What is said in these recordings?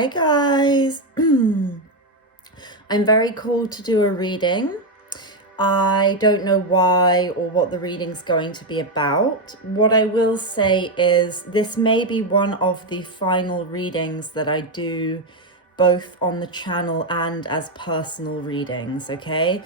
Hi guys. I'm very called to do a reading. I don't know why or what the reading's going to be about. What I will say is this may be one of the final readings that I do both on the channel and as personal readings, okay?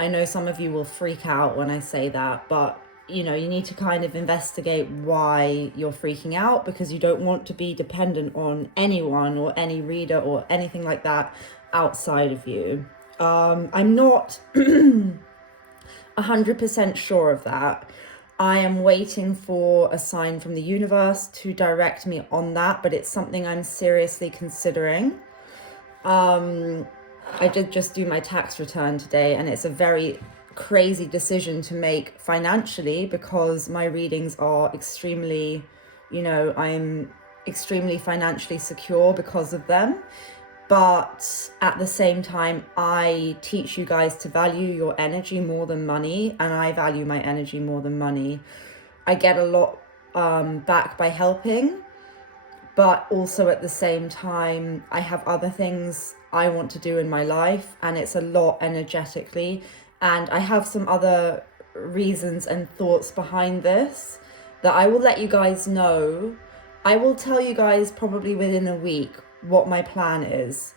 I know some of you will freak out when I say that, but you know, you need to kind of investigate why you're freaking out, because you don't want to be dependent on anyone or any reader or anything like that outside of you. I'm not 100% sure of that. I am waiting for a sign from the universe to direct me on that, but it's something I'm seriously considering. I did just do my tax return today, and it's a very crazy decision to make financially, because my readings are extremely, you know, I'm extremely financially secure because of them. But at the same time, I teach you guys to value your energy more than money, and I value my energy more than money. I get a lot back by helping, but also at the same time, I have other things I want to do in my life, and it's a lot energetically. And I have some other reasons and thoughts behind this that I will let you guys know. I will tell you guys probably within a week what my plan is,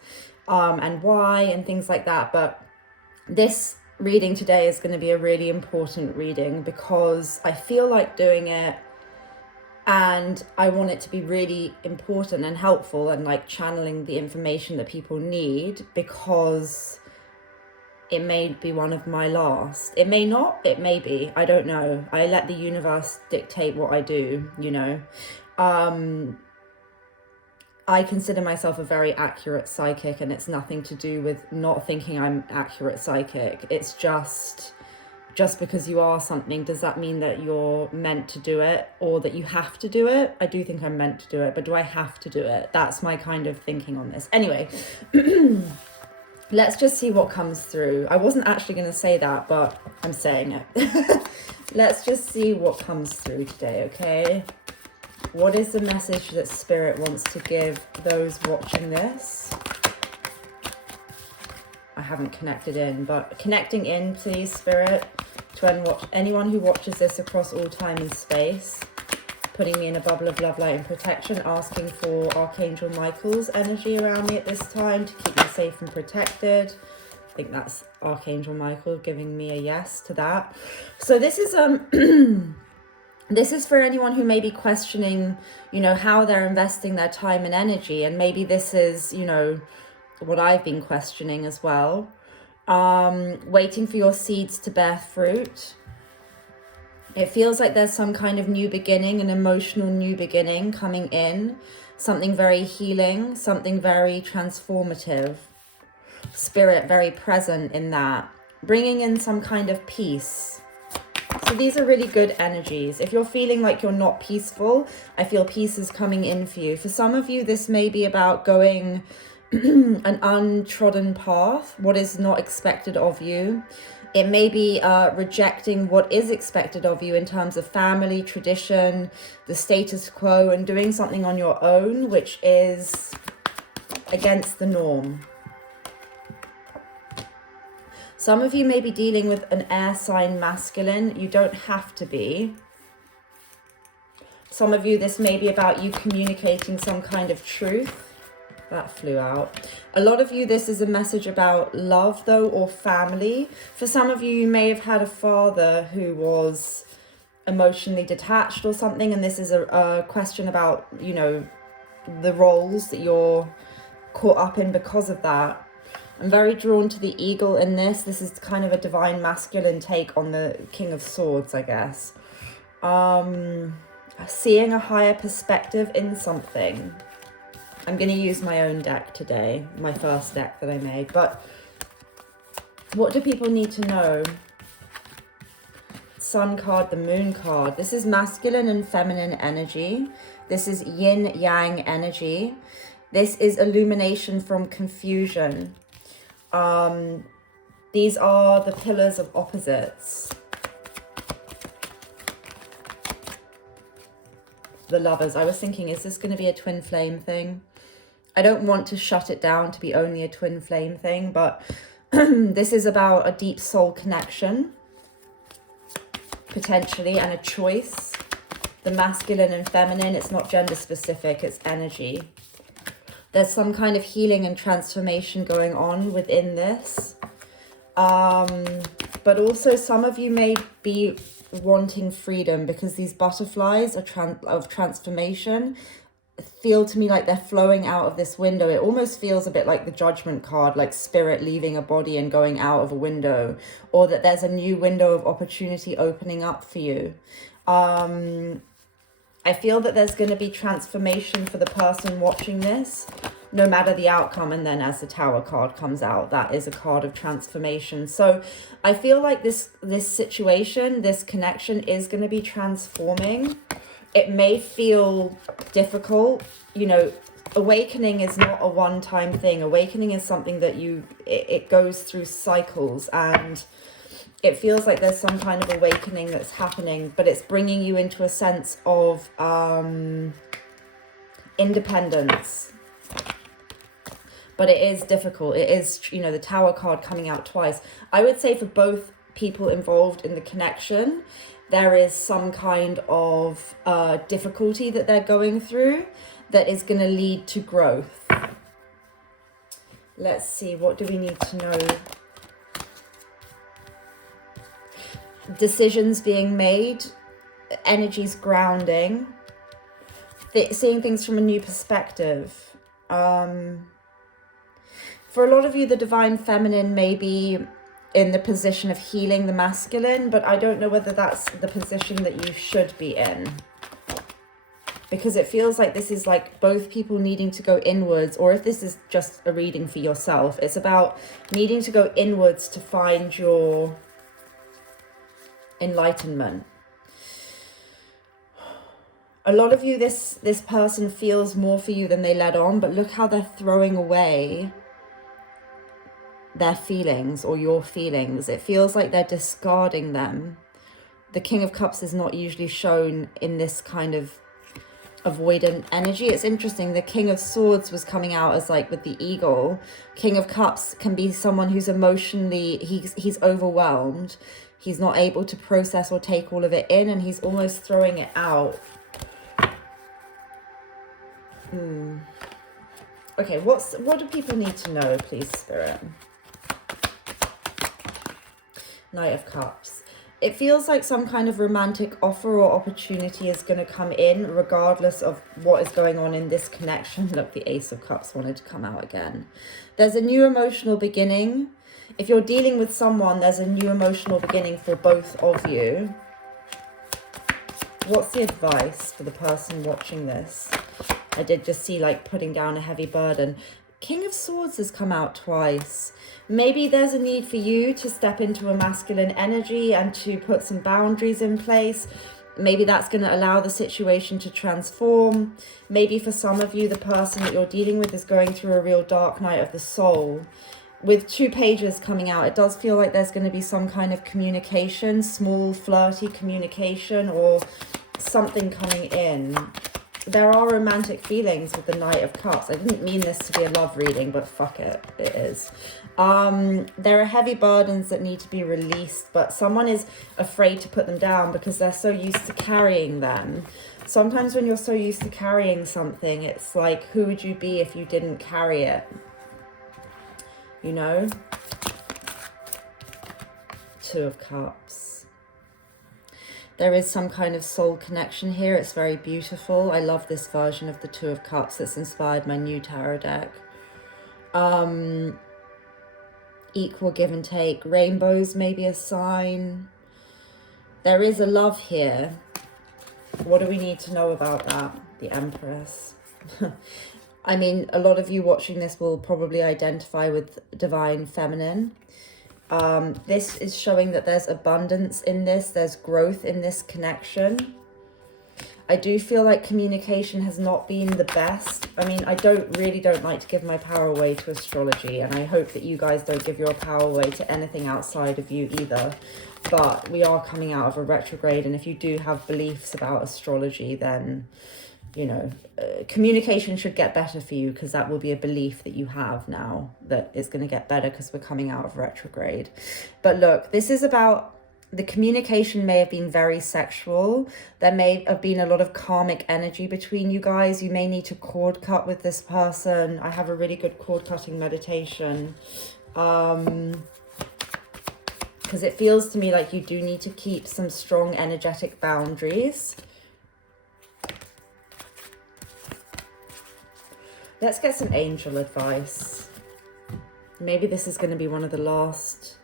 and why and things like that. But this reading today is going to be a really important reading because I feel like doing it, and I want it to be really important and helpful and like channeling the information that people need, because it may be one of my last. It may not, it may be, I don't know. I let the universe dictate what I do, you know. I consider myself a very accurate psychic, and it's nothing to do with not thinking I'm accurate psychic. It's just because you are something, does that mean that you're meant to do it, or that you have to do it? I do think I'm meant to do it, but do I have to do it? That's my kind of thinking on this. Anyway, let's just see what comes through. I wasn't actually going to say that, but I'm saying it. Let's just see what comes through today, okay? What is the message that Spirit wants to give those watching this? I haven't connected in, but connecting in, please, Spirit, to anyone who watches this across all time and space, putting me in a bubble of love, light, and protection, asking for Archangel Michael's energy around me at this time to keep me safe and protected. I think that's Archangel Michael giving me a yes to that. So this is this is for anyone who may be questioning, you know, how they're investing their time and energy, and maybe this is, you know, what I've been questioning as well. Waiting for your seeds to bear fruit. It feels like there's some kind of new beginning, an emotional new beginning coming in, something very healing, something very transformative. Spirit very present in that, bringing in some kind of peace. So these are really good energies. If you're feeling like you're not peaceful, I feel peace is coming in for you. For some of you, this may be about going an untrodden path, what is not expected of you. It may be rejecting what is expected of you in terms of family, tradition, the status quo, and doing something on your own, which is against the norm. Some of you may be dealing with an air sign masculine. You don't have to be. Some of you, this may be about you communicating some kind of truth. That flew out. A lot of you, this is a message about love, though, or family. For some of you, you may have had a father who was emotionally detached or something, and this is a question about, you know, the roles that you're caught up in because of that. I'm very drawn to the eagle in this. This is kind of a divine masculine take on the King of Swords, I guess. Seeing a higher perspective in something. I'm going to use my own deck today, my first deck that I made. But what do people need to know? Sun card, the moon card. This is masculine and feminine energy. This is yin yang energy. This is illumination from confusion. These are the pillars of opposites. The Lovers. I was thinking, is this going to be a twin flame thing? I don't want to shut it down to be only a twin flame thing, but this is about a deep soul connection, potentially, and a choice. The masculine and feminine, it's not gender specific, it's energy. There's some kind of healing and transformation going on within this. But also some of you may be wanting freedom, because these butterflies are of transformation feel to me like they're flowing out of this window. It almost feels a bit like the Judgment card, like spirit leaving a body and going out of a window, or that there's a new window of opportunity opening up for you. I feel that there's going to be transformation for the person watching this, no matter the outcome. And then as the Tower card comes out, that is a card of transformation. So I feel like this situation, this connection is going to be transforming. It may feel difficult. You know, awakening is not a one-time thing. Awakening is something that it goes through cycles, and it feels like there's some kind of awakening that's happening, but it's bringing you into a sense of independence. But it is difficult. It is, you know, the Tower card coming out twice. I would say for both people involved in the connection, there is some kind of difficulty that they're going through that is going to lead to growth. Let's see, what do we need to know? Decisions being made, energies grounding, seeing things from a new perspective. For a lot of you, the divine feminine may be in the position of healing the masculine, but I don't know whether that's the position that you should be in, because it feels like this is like both people needing to go inwards, or if this is just a reading for yourself, it's about needing to go inwards to find your enlightenment. A lot of you, this person feels more for you than they let on, but look how they're throwing away their feelings, or your feelings. It feels like they're discarding them. The King of Cups is not usually shown in this kind of avoidant energy. It's interesting, the King of Swords was coming out as like with the eagle. King of Cups can be someone who's emotionally, he's overwhelmed. He's not able to process or take all of it in, and he's almost throwing it out. Okay, what do people need to know, please, Spirit? Knight of Cups. It feels like some kind of romantic offer or opportunity is going to come in, regardless of what is going on in this connection. Look, the Ace of Cups wanted to come out again. There's a new emotional beginning. If you're dealing with someone, there's a new emotional beginning for both of you. What's the advice for the person watching this? I did just see like putting down a heavy burden. King of Swords has come out twice. Maybe there's a need for you to step into a masculine energy and to put some boundaries in place. Maybe that's going to allow the situation to transform. Maybe for some of you, the person that you're dealing with is going through a real dark night of the soul. With 2 pages coming out, it does feel like there's going to be some kind of communication, small flirty communication, or something coming in. There are romantic feelings with the Knight of Cups. I didn't mean this to be a love reading, but fuck it, it is. There are heavy burdens that need to be released, but someone is afraid to put them down because they're so used to carrying them. Sometimes when you're so used to carrying something, it's like, who would you be if you didn't carry it? You know? 2 of Cups. There is some kind of soul connection here. It's very beautiful. I love this version of the 2 of Cups. It's inspired my new tarot deck. Equal give and take. Rainbows may be a sign. There is a love here. What do we need to know about that? The Empress. I mean, a lot of you watching this will probably identify with divine feminine. This is showing that there's abundance in this. There's growth in this connection. I do feel like communication has not been the best. I mean, I really don't like to give my power away to astrology, and I hope that you guys don't give your power away to anything outside of you either. But we are coming out of a retrograde, and if you do have beliefs about astrology, then you know, communication should get better for you, because that will be a belief that you have now, that it's going to get better because we're coming out of retrograde. But look, this is about, the communication may have been very sexual. There may have been a lot of karmic energy between you guys. You may need to cord cut with this person. I have a really good cord cutting meditation. Because it feels to me like you do need to keep some strong energetic boundaries. Let's get some angel advice. Maybe this is going to be one of the last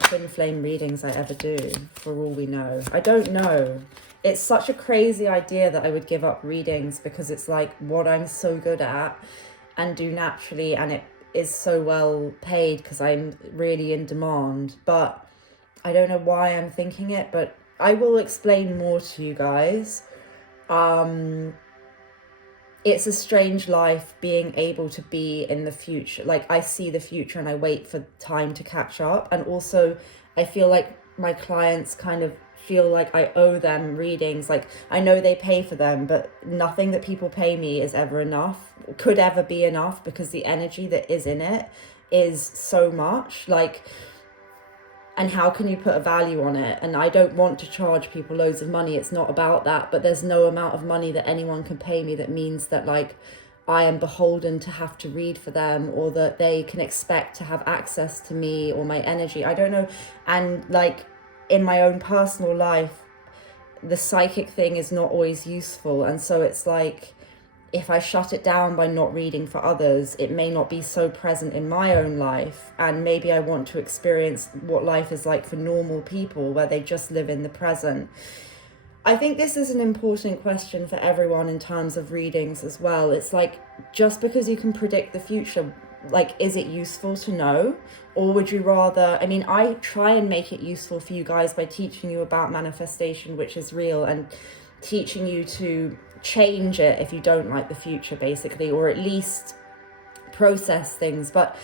twin flame readings I ever do, for all we know. I don't know. It's such a crazy idea that I would give up readings, because it's like what I'm so good at and do naturally, and it is so well paid because I'm really in demand. But I don't know why I'm thinking it, but I will explain more to you guys. It's a strange life being able to be in the future. Like, I see the future and I wait for time to catch up. And also I feel like my clients kind of feel like I owe them readings. Like, I know they pay for them, but nothing that people pay me is ever enough, could ever be enough, because the energy that is in it is so much. Like, and how can you put a value on it? And I don't want to charge people loads of money. It's not about that, but there's no amount of money that anyone can pay me that means that, like, I am beholden to have to read for them, or that they can expect to have access to me or my energy. I don't know. And like, in my own personal life, the psychic thing is not always useful. And so it's like, if I shut it down by not reading for others, it may not be so present in my own life. And maybe I want to experience what life is like for normal people, where they just live in the present. I think this is an important question for everyone in terms of readings as well. It's like, just because you can predict the future, like, is it useful to know? Or would you rather, I mean, I try and make it useful for you guys by teaching you about manifestation, which is real, and teaching you to change it if you don't like the future, basically, or at least process things. But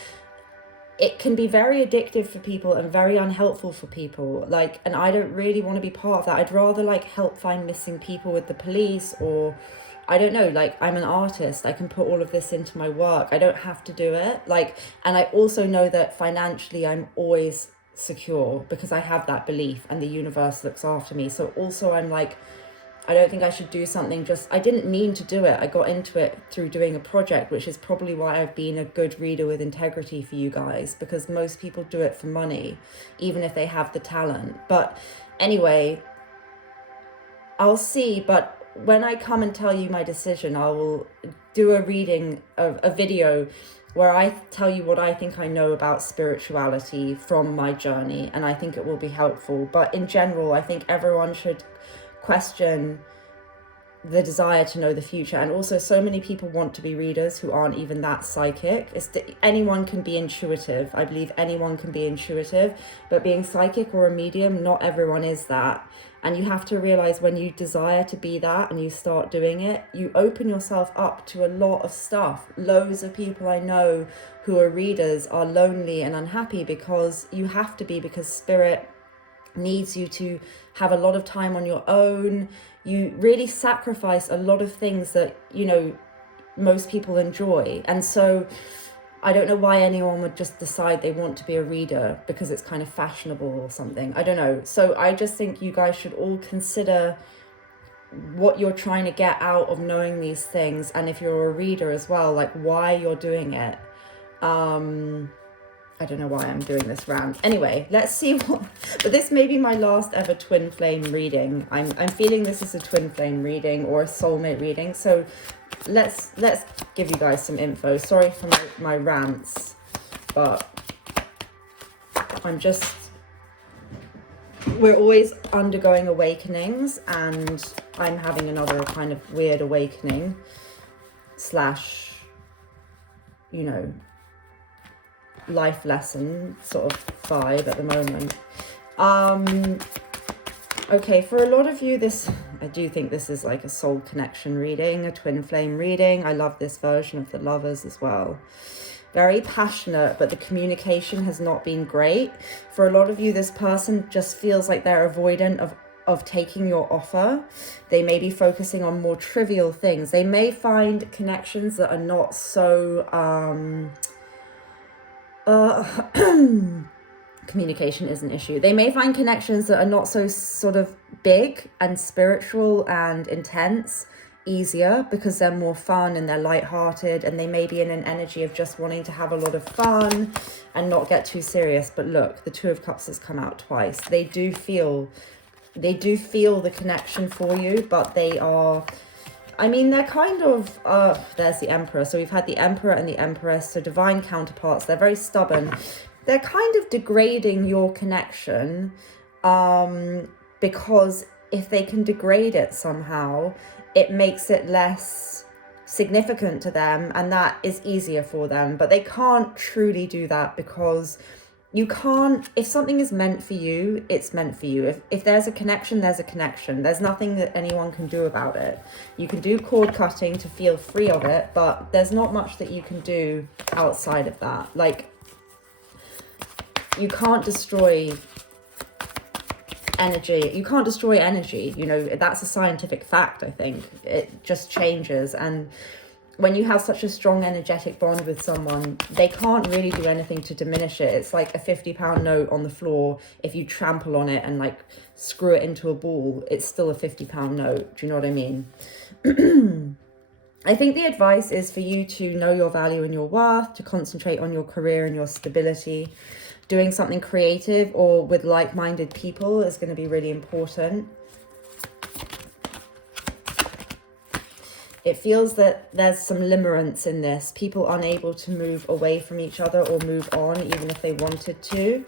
it can be very addictive for people and very unhelpful for people. Like, and I don't really want to be part of that. I'd rather like help find missing people with the police, or I don't know, like, I'm an artist. I can put all of this into my work. I don't have to do it. Like, and I also know that financially I'm always secure because I have that belief and the universe looks after me. So also I'm like, I don't think I should do something just, I didn't mean to do it. I got into it through doing a project, which is probably why I've been a good reader with integrity for you guys, because most people do it for money, even if they have the talent. But anyway, I'll see. But when I come and tell you my decision, I will do a reading of a video where I tell you what I think I know about spirituality from my journey, and I think it will be helpful. But in general, I think everyone should question the desire to know the future. And also, so many people want to be readers who aren't even that psychic. Anyone can be intuitive. I believe anyone can be intuitive, but being psychic or a medium, not everyone is that. And you have to realize, when you desire to be that and you start doing it, you open yourself up to a lot of stuff. Loads of people I know who are readers are lonely and unhappy because you have to be, because spirit needs you to have a lot of time on your own. You really sacrifice a lot of things that, you know, most people enjoy. And so I don't know why anyone would just decide they want to be a reader because it's kind of fashionable or something. I don't know. So I just think you guys should all consider what you're trying to get out of knowing these things, and if you're a reader as well, like, why you're doing it. I don't know why I'm doing this rant. Anyway, let's see what, but this may be my last ever twin flame reading. I'm feeling this is a twin flame reading or a soulmate reading. So let's give you guys some info. Sorry for my rants, but we're always undergoing awakenings, and I'm having another kind of weird awakening slash, you know, life lesson sort of vibe at the moment. Okay, for a lot of you, I do think this is like a soul connection reading, a twin flame reading. I love this version of the lovers as well. Very passionate, but the communication has not been great. For a lot of you, this person just feels like they're avoidant of taking your offer. They may be focusing on more trivial things. They may find connections that are not so communication is an issue. They may find connections that are not so sort of big and spiritual and intense easier, because they're more fun and they're lighthearted, and they may be in an energy of just wanting to have a lot of fun and not get too serious. But look, the Two of Cups has come out twice. They do feel the connection for you, but they are, I mean, they're kind of, there's the Emperor. So we've had the Emperor and the Empress, so divine counterparts. They're very stubborn. They're kind of degrading your connection, because if they can degrade it somehow, it makes it less significant to them, and that is easier for them. But they can't truly do that, because you can't, if something is meant for you, it's meant for you. If there's a connection, there's a connection. There's nothing that anyone can do about it. You can do cord cutting to feel free of it, but there's not much that you can do outside of that. Like, you can't destroy energy. You can't destroy energy. You know, that's a scientific fact, I think. It just changes. And when you have such a strong energetic bond with someone, they can't really do anything to diminish it. It's like a £50 note on the floor. If you trample on it and like screw it into a ball, it's still a £50 note. Do you know what I mean? I think the advice is for you to know your value and your worth, to concentrate on your career and your stability. Doing something creative or with like-minded people is going to be really important. It feels that there's some limerence in this. People unable to move away from each other or move on, even if they wanted to.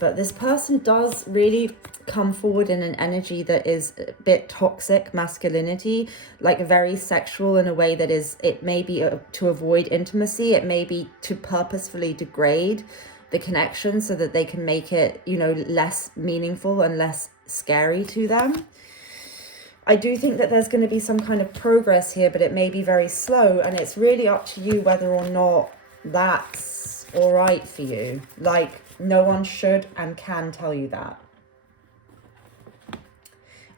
But this person does really come forward in an energy that is a bit toxic masculinity, like very sexual in a way that is, it may be to avoid intimacy, it may be to purposefully degrade the connection so that they can make it, you know, less meaningful and less scary to them. I do think that there's going to be some kind of progress here, but it may be very slow, and it's really up to you whether or not that's all right for you. Like, no one should and can tell you that.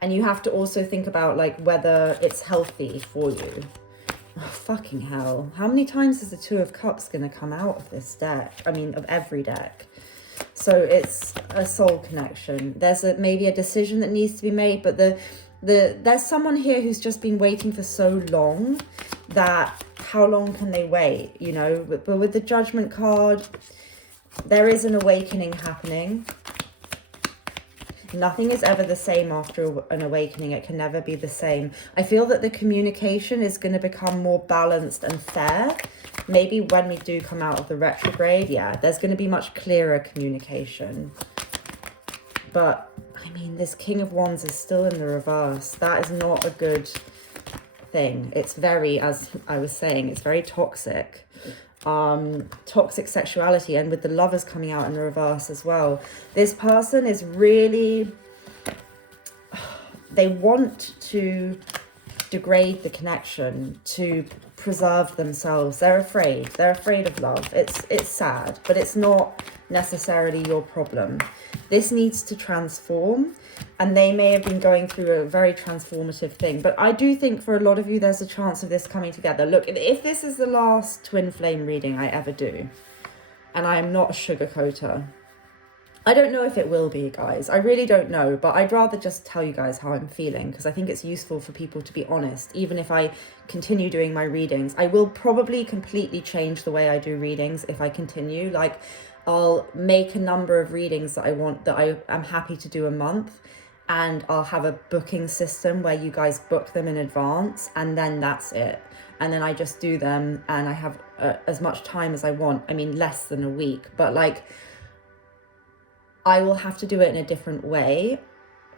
And you have to also think about like whether it's healthy for you. Oh, fucking hell. How many times is the Two of Cups going to come out of this deck? I mean, of every deck. So it's a soul connection. There's maybe a decision that needs to be made, but there's someone here who's just been waiting for so long that how long can they wait, you know? But with the Judgment card, there is an awakening happening. Nothing is ever the same after an awakening. It can never be the same. I feel that the communication is going to become more balanced and fair. Maybe when we do come out of the retrograde, yeah, there's going to be much clearer communication. But, I mean, this King of Wands is still in the reverse. That is not a good thing. It's very, as I was saying, it's very toxic. Toxic sexuality, and with the Lovers coming out in the reverse as well. This person is really, they want to degrade the connection to preserve themselves. They're afraid of love. It's sad, but it's not necessarily your problem. This needs to transform, and they may have been going through a very transformative thing. But I do think for a lot of you, there's a chance of this coming together. Look, if this is the last twin flame reading I ever do, and I am not a sugarcoater, I don't know if it will be, guys. I really don't know, but I'd rather just tell you guys how I'm feeling, because I think it's useful for people to be honest. Even if I continue doing my readings, I will probably completely change the way I do readings if I continue. Like, I'll make a number of readings that I want, that I am happy to do a month, and I'll have a booking system where you guys book them in advance, and then that's it. And then I just do them, and I have as much time as I want. I mean, less than a week, but like, I will have to do it in a different way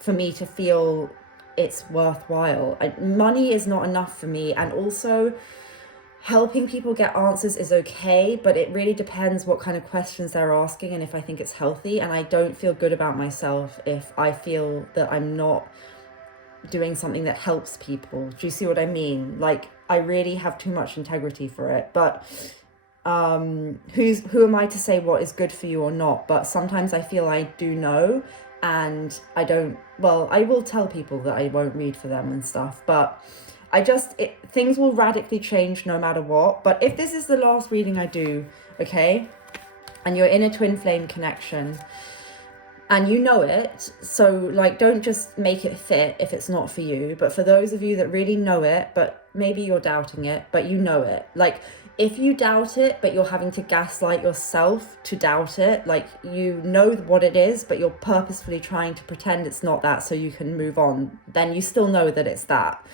for me to feel it's worthwhile. Money is not enough for me, and also helping people get answers is okay, but it really depends what kind of questions they're asking and if I think it's healthy. And I don't feel good about myself if I feel that I'm not doing something that helps people. Do you see what I mean? Like, I really have too much integrity for it. But who am I to say what is good for you or not? But sometimes I feel I do know, and I will tell people that I won't read for them and stuff, but things will radically change no matter what. But if this is the last reading I do, okay, and you're in a twin flame connection and you know it, so like, don't just make it fit if it's not for you. But for those of you that really know it, but maybe you're doubting it, but you know it, like, if you doubt it but you're having to gaslight yourself to doubt it, like, you know what it is but you're purposefully trying to pretend it's not that so you can move on, then you still know that it's that.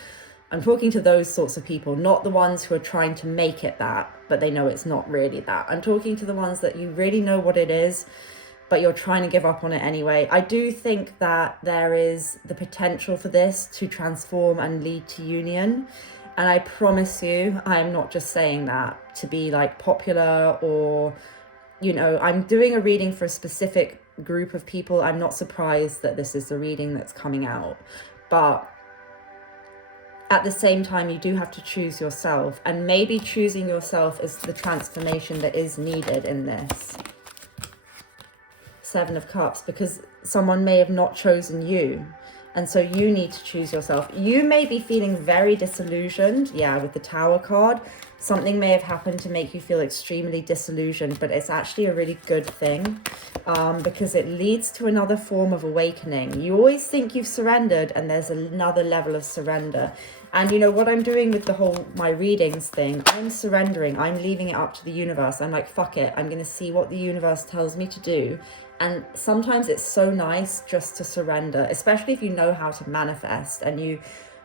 I'm talking to those sorts of people, not the ones who are trying to make it that but they know it's not really that. I'm talking to the ones that you really know what it is but you're trying to give up on it anyway. I do think that there is the potential for this to transform and lead to union. And I promise you, I'm not just saying that to be like popular or, you know, I'm doing a reading for a specific group of people. I'm not surprised that this is the reading that's coming out. But at the same time, you do have to choose yourself. And maybe choosing yourself is the transformation that is needed in this. Seven of Cups, because someone may have not chosen you, and so you need to choose yourself. You may be feeling very disillusioned, yeah, with the Tower card. Something may have happened to make you feel extremely disillusioned, but it's actually a really good thing, because it leads to another form of awakening. You always think you've surrendered, and there's another level of surrender. And you know what I'm doing with the whole my readings thing, I'm surrendering. I'm leaving it up to the universe. I'm like, fuck it, I'm going to see what the universe tells me to do. And sometimes it's so nice just to surrender, especially if you know how to manifest and you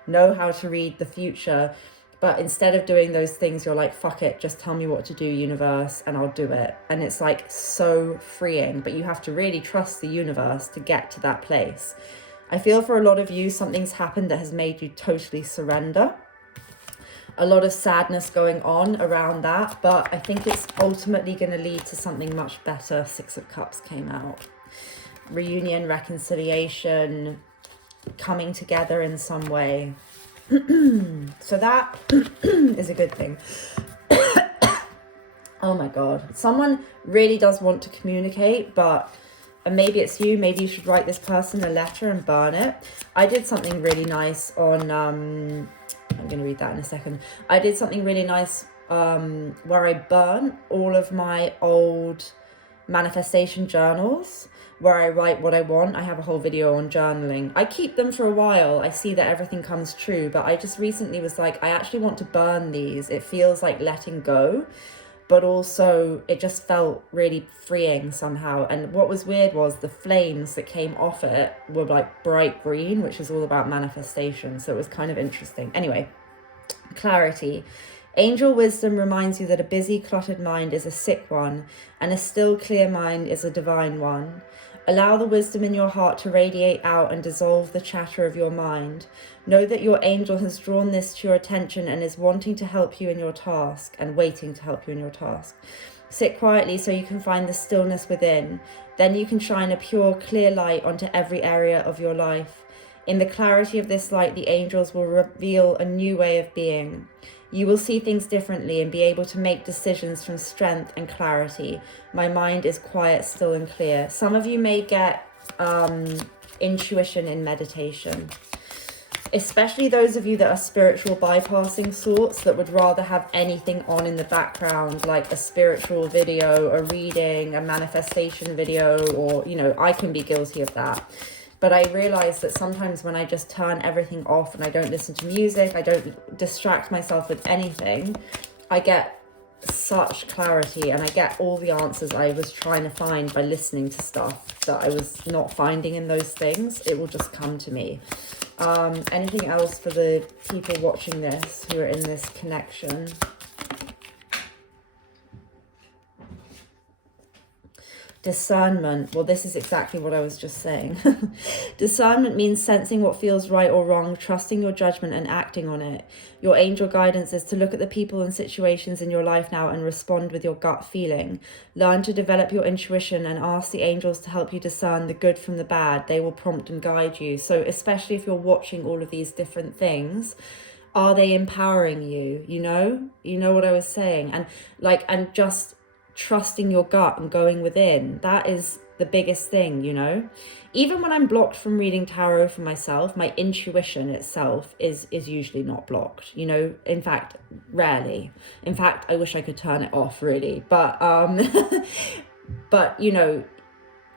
know how to read the future. But instead of doing those things, you're like, fuck it, just tell me what to do, universe, and I'll do it. And it's like so freeing, but you have to really trust the universe to get to that place. I feel for a lot of you, something's happened that has made you totally surrender. A lot of sadness going on around that, but I think it's ultimately going to lead to something much better. Six of Cups came out. Reunion, reconciliation, coming together in some way. So that is a good thing. Oh my God. Someone really does want to communicate, but and maybe it's you, maybe you should write this person a letter and burn it. I did something really nice on, I'm going to read that in a second. I did something really nice where I burnt all of my old manifestation journals where I write what I want. I have a whole video on journaling. I keep them for a while. I see that everything comes true, but I just recently was like, I actually want to burn these. It feels like letting go, but also it just felt really freeing somehow. And what was weird was the flames that came off it were like bright green, which is all about manifestation. So it was kind of interesting. Anyway, clarity. Angel wisdom reminds you that a busy, cluttered mind is a sick one, and a still, clear mind is a divine one. Allow the wisdom in your heart to radiate out and dissolve the chatter of your mind. Know that your angel has drawn this to your attention and is wanting to help you in your task and waiting to help you in your task. Sit quietly so you can find the stillness within. Then you can shine a pure, clear light onto every area of your life. In the clarity of this light, the angels will reveal a new way of being. You will see things differently and be able to make decisions from strength and clarity. My mind is quiet, still, and clear. Some of you may get intuition in meditation, especially those of you that are spiritual bypassing sorts that would rather have anything on in the background, like a spiritual video, a reading, a manifestation video, or, you know, I can be guilty of that. But I realize that sometimes when I just turn everything off and I don't listen to music, I don't distract myself with anything, I get such clarity and I get all the answers I was trying to find by listening to stuff that I was not finding in those things. It will just come to me. Anything else for the people watching this who are in this connection? Discernment. Well, this is exactly what I was just saying. Discernment means sensing what feels right or wrong, trusting your judgment and acting on it. Your angel guidance is to look at the people and situations in your life now and respond with your gut feeling. Learn to develop your intuition and ask the angels to help you discern the good from the bad. They will prompt and guide you. So especially if you're watching all of these different things, are they empowering you? You know what I was saying? And just trusting your gut and going within, that is the biggest thing, you know. Even when I'm blocked from reading tarot for myself, my intuition itself is usually not blocked, you know. In fact, rarely. In fact, I wish I could turn it off, really. But but you know,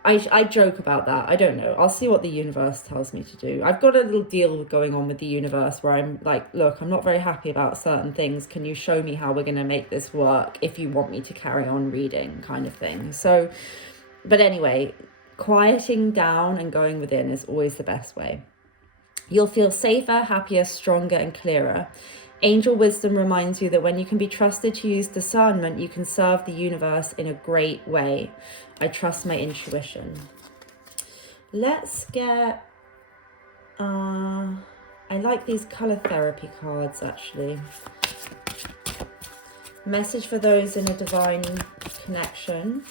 I joke about that. I don't know. I'll see what the universe tells me to do. I've got a little deal going on with the universe where I'm like, look, I'm not very happy about certain things. Can you show me how we're going to make this work if you want me to carry on reading, kind of thing. So, but anyway, quieting down and going within is always the best way. You'll feel safer, happier, stronger, and clearer. Angel wisdom reminds you that when you can be trusted to use discernment, you can serve the universe in a great way. I trust my intuition. Let's get... I like these color therapy cards, actually. Message for those in a divine connection.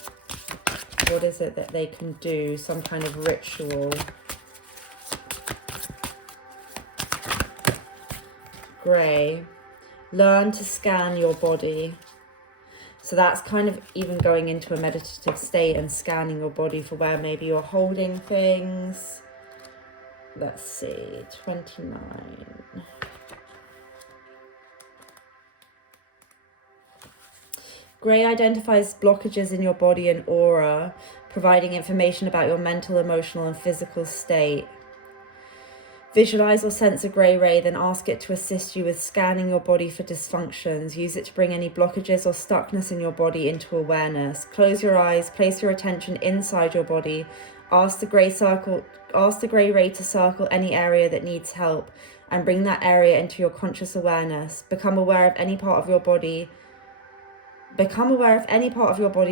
What is it that they can do? Some kind of ritual. Grey. Learn to scan your body. So that's kind of even going into a meditative state and scanning your body for where maybe you're holding things. Let's see, 29. Grey identifies blockages in your body and aura, providing information about your mental, emotional, and physical state. Visualize or sense a grey ray, then ask it to assist you with scanning your body for dysfunctions. Use it to bring any blockages or stuckness in your body into awareness. Close your eyes, place your attention inside your body. Ask the grey ray to circle any area that needs help and bring that area into your conscious awareness. Become aware of any part of your body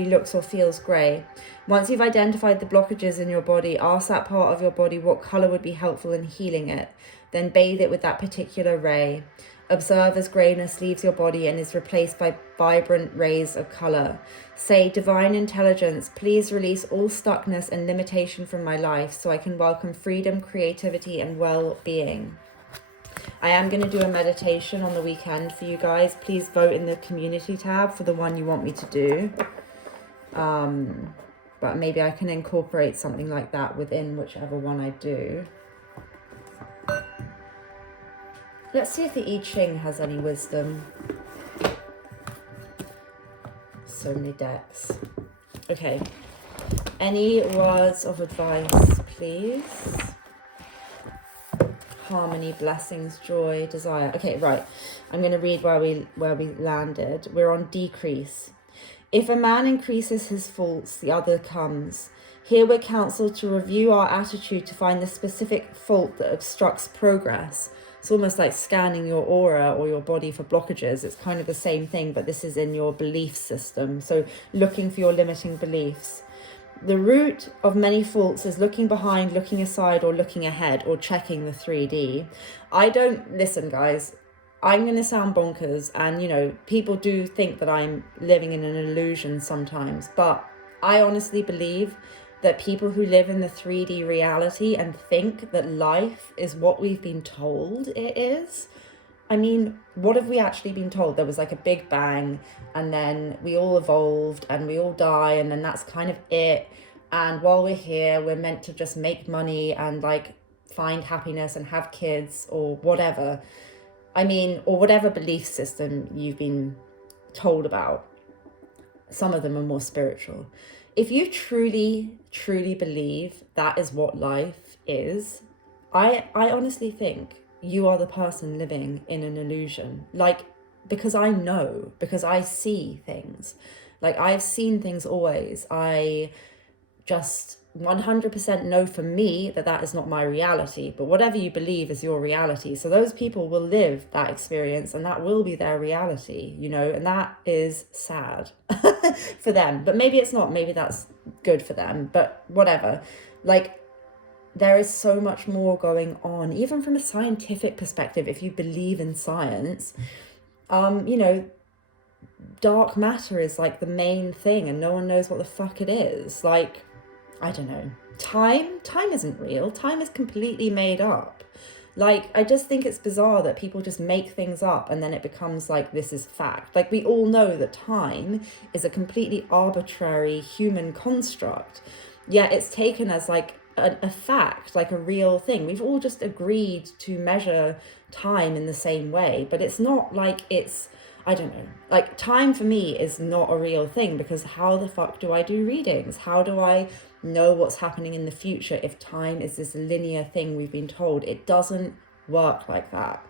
looks or feels grey. Once you've identified the blockages in your body, ask that part of your body what colour would be helpful in healing it. Then bathe it with that particular ray. Observe as greyness leaves your body and is replaced by vibrant rays of colour. Say, Divine Intelligence, please release all stuckness and limitation from my life so I can welcome freedom, creativity, and well-being. I am going to do a meditation on the weekend for you guys. Please vote in the community tab for the one you want me to do. But maybe I can incorporate something like that within whichever one I do. Let's see if the I Ching has any wisdom. So many decks. Okay. Any words of advice, please? Harmony, blessings, joy, desire. Okay, right. I'm going to read where we landed. We're on decrease. If a man increases his faults, the other comes. Here we're counseled to review our attitude to find the specific fault that obstructs progress. It's almost like scanning your aura or your body for blockages. It's kind of the same thing, but this is in your belief system. So looking for your limiting beliefs. The root of many faults is looking behind, looking aside, or looking ahead, or checking the 3D. Listen, guys, I'm going to sound bonkers, and, you know, people do think that I'm living in an illusion sometimes, but I honestly believe that people who live in the 3D reality and think that life is what we've been told it is, I mean, what have we actually been told? There was like a big bang, and then we all evolved, and we all die, and then that's kind of it. And while we're here, we're meant to just make money and like find happiness and have kids or whatever. I mean, or whatever belief system you've been told about. Some of them are more spiritual. If you truly, truly believe that is what life is, I honestly think you are the person living in an illusion. Like, because I know, because I see things. Like, I've seen things always. I just 100% know for me that that is not my reality, but whatever you believe is your reality. So those people will live that experience and that will be their reality, you know, and that is sad for them. But maybe it's not, maybe that's good for them, but whatever. Like, there is so much more going on, even from a scientific perspective. If you believe in science, you know, dark matter is like the main thing and no one knows what the fuck it is. Like, I don't know. Time isn't real. Time is completely made up. Like, I just think it's bizarre that people just make things up and then it becomes like this is fact. Like, we all know that time is a completely arbitrary human construct. yet it's taken as like a fact, like a real thing. We've all just agreed to measure time in the same way, but it's not like it's, I don't know, like time for me is not a real thing, because how the fuck do I do readings? How do I know what's happening in the future if time is this linear thing we've been told? It doesn't work like that.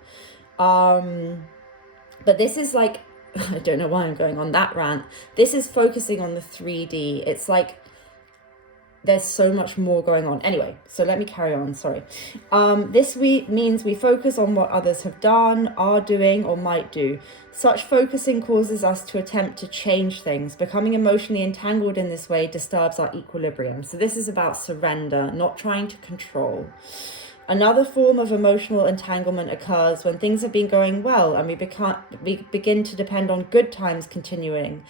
But this is like, I don't know why I'm going on that rant. This is focusing on the 3D. It's like there's so much more going on. Anyway, so let me carry on, sorry. This week means we focus on what others have done, are doing, or might do. Such focusing causes us to attempt to change things. Becoming emotionally entangled in this way disturbs our equilibrium. So this is about surrender, not trying to control. Another form of emotional entanglement occurs when things have been going well and we begin to depend on good times continuing.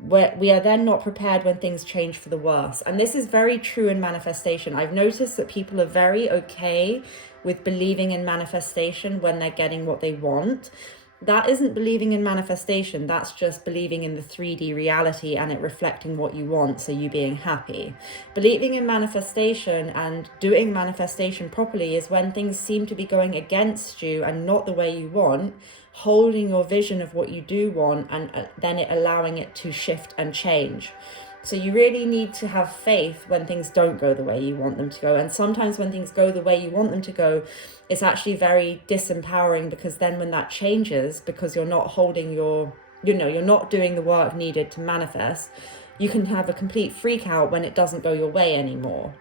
We are then not prepared when things change for the worse. And this is very true in manifestation. I've noticed that people are very okay with believing in manifestation when they're getting what they want. That isn't believing in manifestation. That's just believing in the 3D reality and it reflecting what you want, so you being happy. Believing in manifestation and doing manifestation properly is when things seem to be going against you and not the way you want, holding your vision of what you do want and then it allowing it to shift and change. So you really need to have faith when things don't go the way you want them to go. And sometimes when things go the way you want them to go, it's actually very disempowering, because then when that changes, because you're not holding your, you're not doing the work needed to manifest, you can have a complete freak out when it doesn't go your way anymore.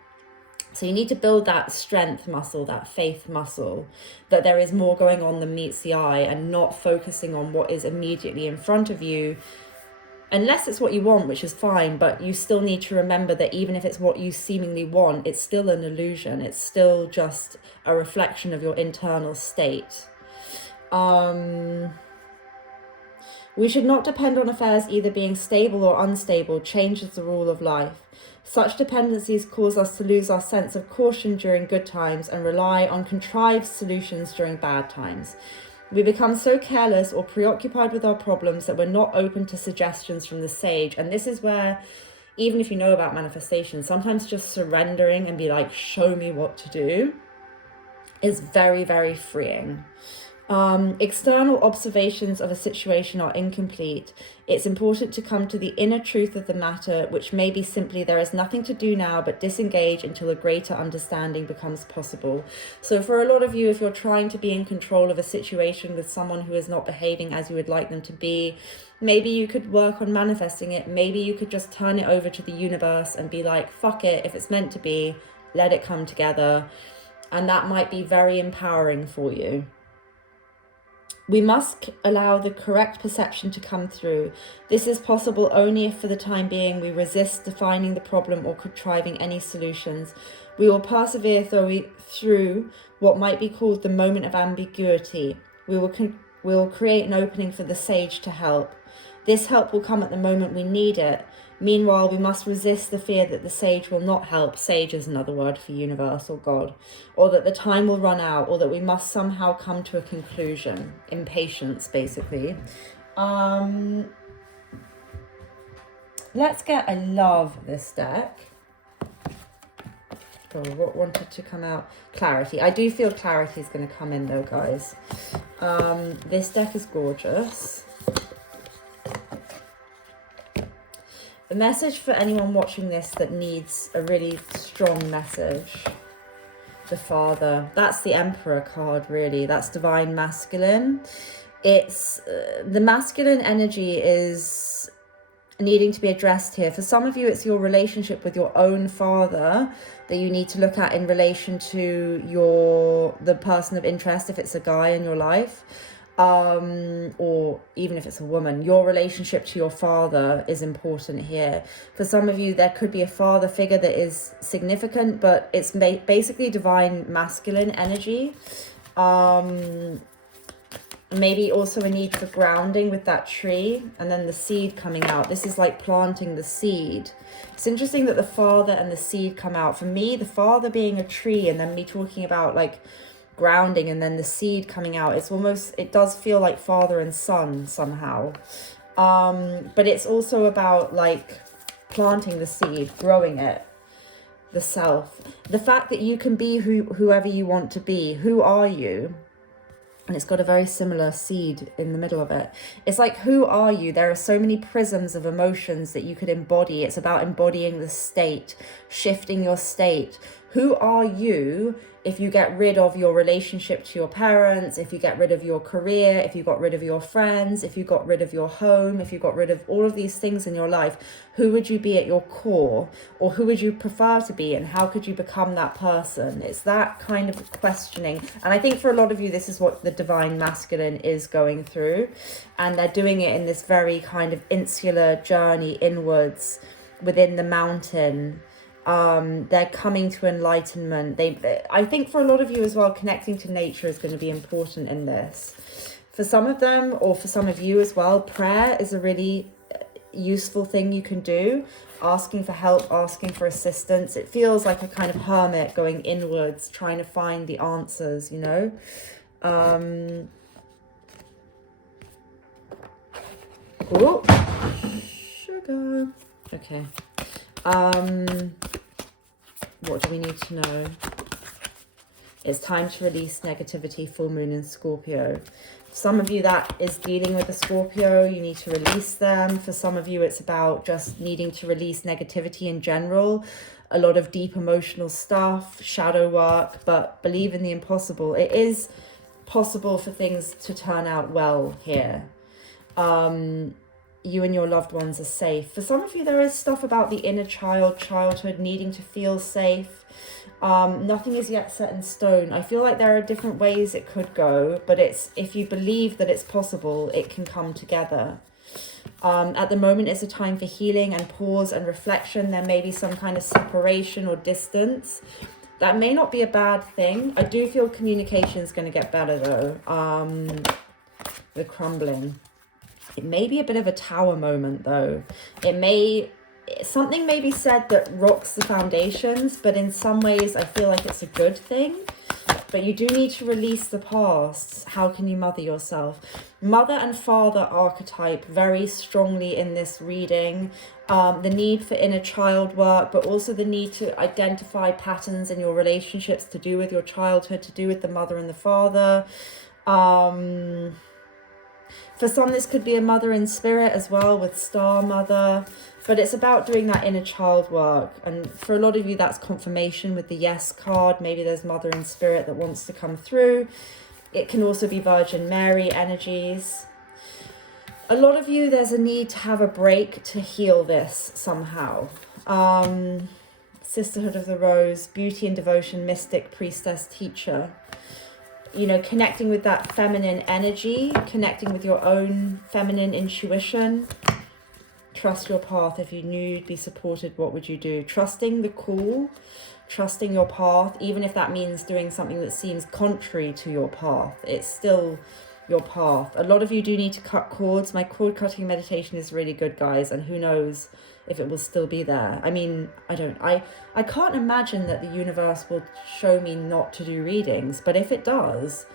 So you need to build that strength muscle, that faith muscle, that there is more going on than meets the eye, and not focusing on what is immediately in front of you, unless it's what you want, which is fine. But you still need to remember that even if it's what you seemingly want, it's still an illusion. It's still just a reflection of your internal state. We should not depend on affairs either being stable or unstable. Change is the rule of life. Such dependencies cause us to lose our sense of caution during good times and rely on contrived solutions during bad times. We become so careless or preoccupied with our problems that we're not open to suggestions from the sage. And this is where, even if you know about manifestation, sometimes just surrendering and be like, show me what to do, is very, very freeing. External observations of a situation are incomplete. It's important to come to the inner truth of the matter, which may be simply there is nothing to do now but disengage until a greater understanding becomes possible. So for a lot of you, if you're trying to be in control of a situation with someone who is not behaving as you would like them to be, maybe you could work on manifesting it. Maybe you could just turn it over to the universe and be like, fuck it, if it's meant to be, let it come together. And that might be very empowering for you. We must allow the correct perception to come through. This is possible only if for the time being we resist defining the problem or contriving any solutions. We will persevere through what might be called the moment of ambiguity. We will create an opening for the sage to help. This help will come at the moment we need it. Meanwhile, we must resist the fear that the sage will not help. Sage is another word for universe or God. Or that the time will run out, or that we must somehow come to a conclusion. Impatience, basically. Let's get, I love this deck. Oh, what wanted to come out? Clarity. I do feel clarity is going to come in though, guys. This deck is gorgeous. The message for anyone watching this that needs a really strong message. The Father. That's the Emperor card, really. That's divine masculine. It's the masculine energy is needing to be addressed here. For some of you, it's your relationship with your own father that you need to look at in relation to the person of interest, if it's a guy in your life. Or even if it's a woman, your relationship to your father is important here. For some of you, there could be a father figure that is significant, but it's basically divine masculine energy. Maybe also a need for grounding with that tree, and then the seed coming out. This is like planting the seed. It's interesting that the father and the seed come out. For me, the father being a tree, and then me talking about like grounding and then the seed coming out, it's almost, it does feel like father and son somehow. But it's also about like planting the seed, growing it. the self, the fact that you can be whoever you want to be. Who are you? And it's got a very similar seed in the middle of it. It's like, who are you? There are so many prisms of emotions that you could embody. It's about embodying the state, shifting your state. Who are you if you get rid of your relationship to your parents, if you get rid of your career, if you got rid of your friends, if you got rid of your home, if you got rid of all of these things in your life? Who would you be at your core? Or who would you prefer to be, and how could you become that person? It's that kind of questioning. And I think for a lot of you, this is what the divine masculine is going through, and they're doing it in this very kind of insular journey inwards within the mountain. They're coming to enlightenment. I think for a lot of you as well, connecting to nature is going to be important in this. For some of them, or for some of you as well, prayer is a really useful thing you can do. Asking for help, asking for assistance. It feels like a kind of hermit going inwards, trying to find the answers, you know. Oh, sugar. Okay. What do we need to know? It's time to release negativity, full moon in Scorpio. Some of you, that is dealing with a Scorpio. You need to release them. For some of you, it's about just needing to release negativity in general. A lot of deep emotional stuff, shadow work, but believe in the impossible. It is possible for things to turn out well here. You and your loved ones are safe. For some of you, there is stuff about the inner child, childhood, needing to feel safe. Nothing is yet set in stone. I feel like there are different ways it could go, but it's, if you believe that it's possible, it can come together. At the moment, it's a time for healing and pause and reflection. There may be some kind of separation or distance. That may not be a bad thing. I do feel communication is going to get better though. The crumbling. It may be a bit of a tower moment though. Something may be said that rocks the foundations, but in some ways I feel like it's a good thing. But you do need to release the past. How can you mother yourself? Mother and father archetype very strongly in this reading. The need for inner child work, but also the need to identify patterns in your relationships to do with your childhood, to do with the mother and the father. For some, this could be a mother in spirit as well, with Star Mother. But it's about doing that inner child work. And for a lot of you, that's confirmation with the Yes card. Maybe there's mother in spirit that wants to come through. It can also be Virgin Mary energies. A lot of you, there's a need to have a break to heal this somehow. Sisterhood of the Rose, beauty and devotion, mystic, priestess, teacher. You know, connecting with that feminine energy, connecting with your own feminine intuition. Trust your path. If you knew you'd be supported, what would you do? Trusting the call, trusting your path, even if that means doing something that seems contrary to your path. It's still your path. A lot of you do need to cut cords. My cord cutting meditation is really good, guys, and who knows if it will still be there. I mean, I can't imagine that the universe will show me not to do readings, but if it does,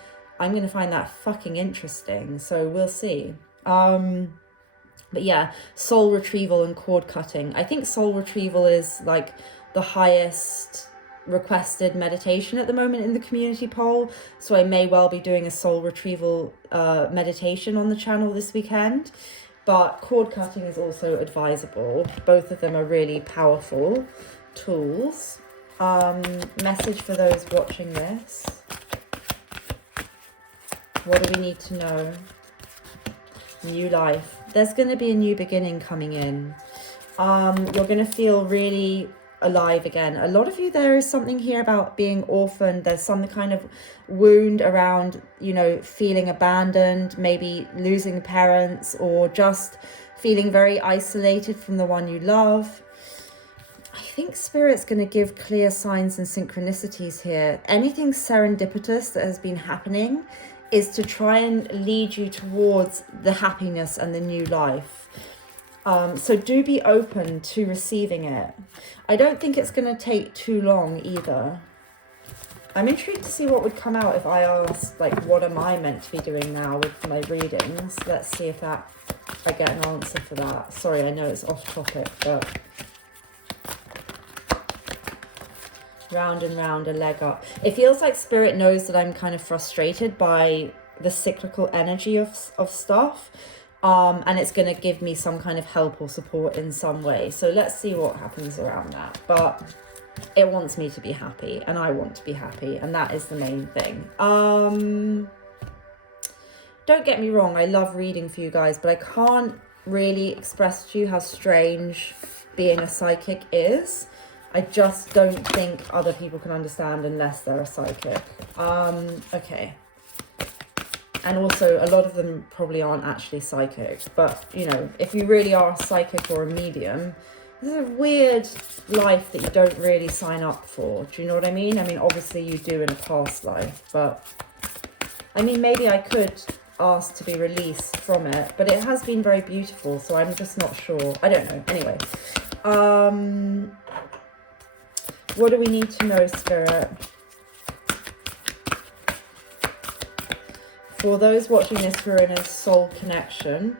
I'm going to find that fucking interesting. So we'll see. But yeah, soul retrieval and cord cutting. I think soul retrieval is like the highest requested meditation at the moment in the community poll. So I may well be doing a soul retrieval meditation on the channel this weekend. But cord cutting is also advisable. Both of them are really powerful tools. Message for those watching this. What do we need to know? New life. There's going to be a new beginning coming in. You're going to feel really alive again. A lot of you, there is something here about being orphaned. There's some kind of wound around, you know, feeling abandoned, maybe losing parents, or just feeling very isolated from the one you love. I think Spirit's going to give clear signs and synchronicities here. Anything serendipitous that has been happening is to try and lead you towards the happiness and the new life. So do be open to receiving it. I don't think it's going to take too long either. I'm intrigued to see what would come out if I asked, like, what am I meant to be doing now with my readings? Let's see if I get an answer for that. Sorry, I know it's off topic, but Round and round, a leg up. It feels like Spirit knows that I'm kind of frustrated by the cyclical energy of stuff. And it's going to give me some kind of help or support in some way. So let's see what happens around that. But it wants me to be happy, and I want to be happy, and that is the main thing. Don't get me wrong, I love reading for you guys, but I can't really express to you how strange being a psychic is. I just don't think other people can understand unless they're a psychic. Okay. And also, a lot of them probably aren't actually psychic. But, you know, if you really are a psychic or a medium, this is a weird life that you don't really sign up for. Do you know what I mean? I mean, obviously you do in a past life. But, I mean, maybe I could ask to be released from it. But it has been very beautiful, so I'm just not sure. I don't know. Anyway. What do we need to know, Spirit? For those watching this who are in a soul connection,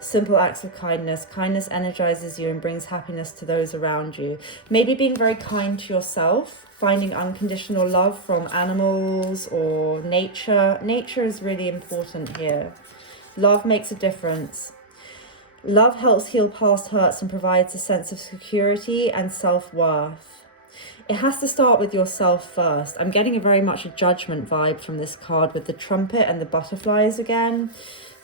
simple acts of kindness. Kindness energizes you and brings happiness to those around you. Maybe being very kind to yourself, finding unconditional love from animals or nature. Nature is really important here. Love makes a difference. Love helps heal past hurts and provides a sense of security and self-worth. It has to start with yourself first. I'm getting a very much a judgment vibe from this card with the trumpet and the butterflies again.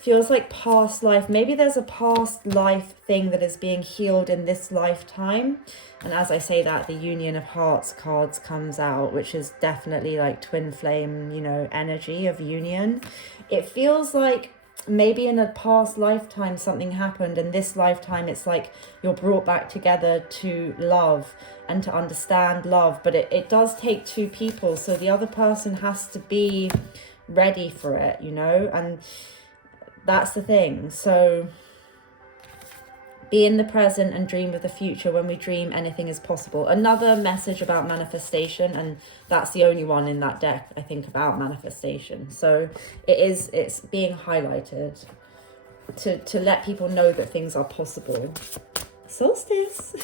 Feels like past life. Maybe there's a past life thing that is being healed in this lifetime. And as I say that, the Union of Hearts cards comes out, which is definitely like twin flame, you know, energy of union. It feels like maybe in a past lifetime something happened, and this lifetime it's like you're brought back together to love and to understand love. But it does take two people, so the other person has to be ready for it, you know, and that's the thing. So be in the present and dream of the future. When we dream, anything is possible. Another message about manifestation, and that's the only one in that deck, I think, about manifestation. So it's being highlighted to let people know that things are possible. Solstice.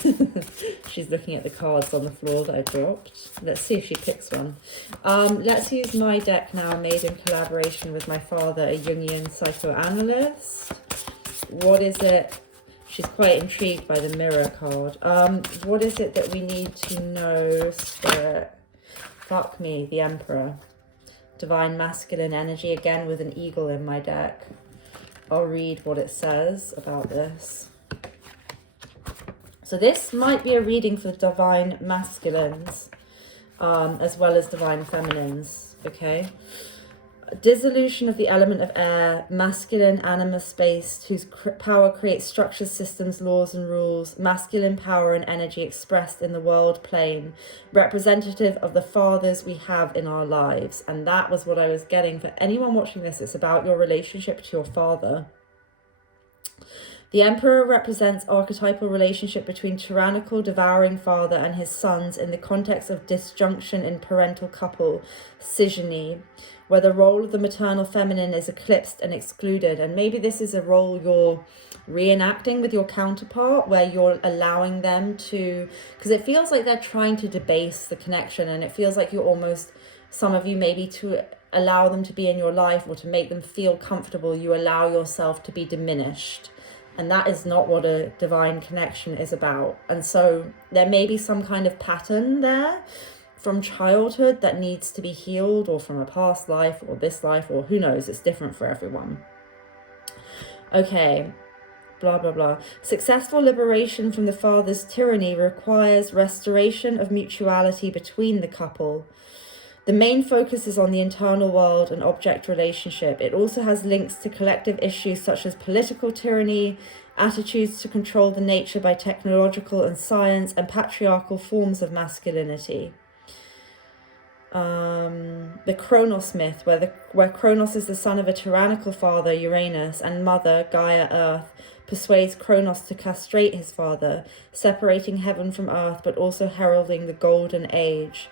She's looking at the cards on the floor that I dropped. Let's see if she picks one. Let's use my deck now, made in collaboration with my father, a Jungian psychoanalyst. What is it? She's quite intrigued by the mirror card. What is it that we need to know, Spirit? Fuck me, the Emperor. Divine masculine energy, again with an eagle in my deck. I'll read what it says about this. So this might be a reading for the divine masculines, as well as divine feminines, okay? Dissolution of the element of air, masculine anima space, whose power creates structures, systems, laws and rules, masculine power and energy expressed in the world plane, representative of the fathers we have in our lives. And that was what I was getting. For anyone watching this, it's about your relationship to your father. The Emperor represents archetypal relationship between tyrannical, devouring father and his sons in the context of disjunction in parental couple, syzygy, where the role of the maternal feminine is eclipsed and excluded. And maybe this is a role you're reenacting with your counterpart, where you're allowing them to, because it feels like they're trying to debase the connection, and it feels like you're almost, some of you maybe, to allow them to be in your life or to make them feel comfortable, you allow yourself to be diminished. And that is not what a divine connection is about. And so there may be some kind of pattern there from childhood that needs to be healed, or from a past life or this life, or who knows, it's different for everyone. Okay, blah, blah, blah. Successful liberation from the father's tyranny requires restoration of mutuality between the couple. The main focus is on the internal world and object relationship. It also has links to collective issues such as political tyranny, attitudes to control the nature by technological and science, and patriarchal forms of masculinity. The Kronos myth, where Kronos is the son of a tyrannical father, Uranus, and mother, Gaia, Earth, persuades Kronos to castrate his father, separating heaven from earth, but also heralding the golden age,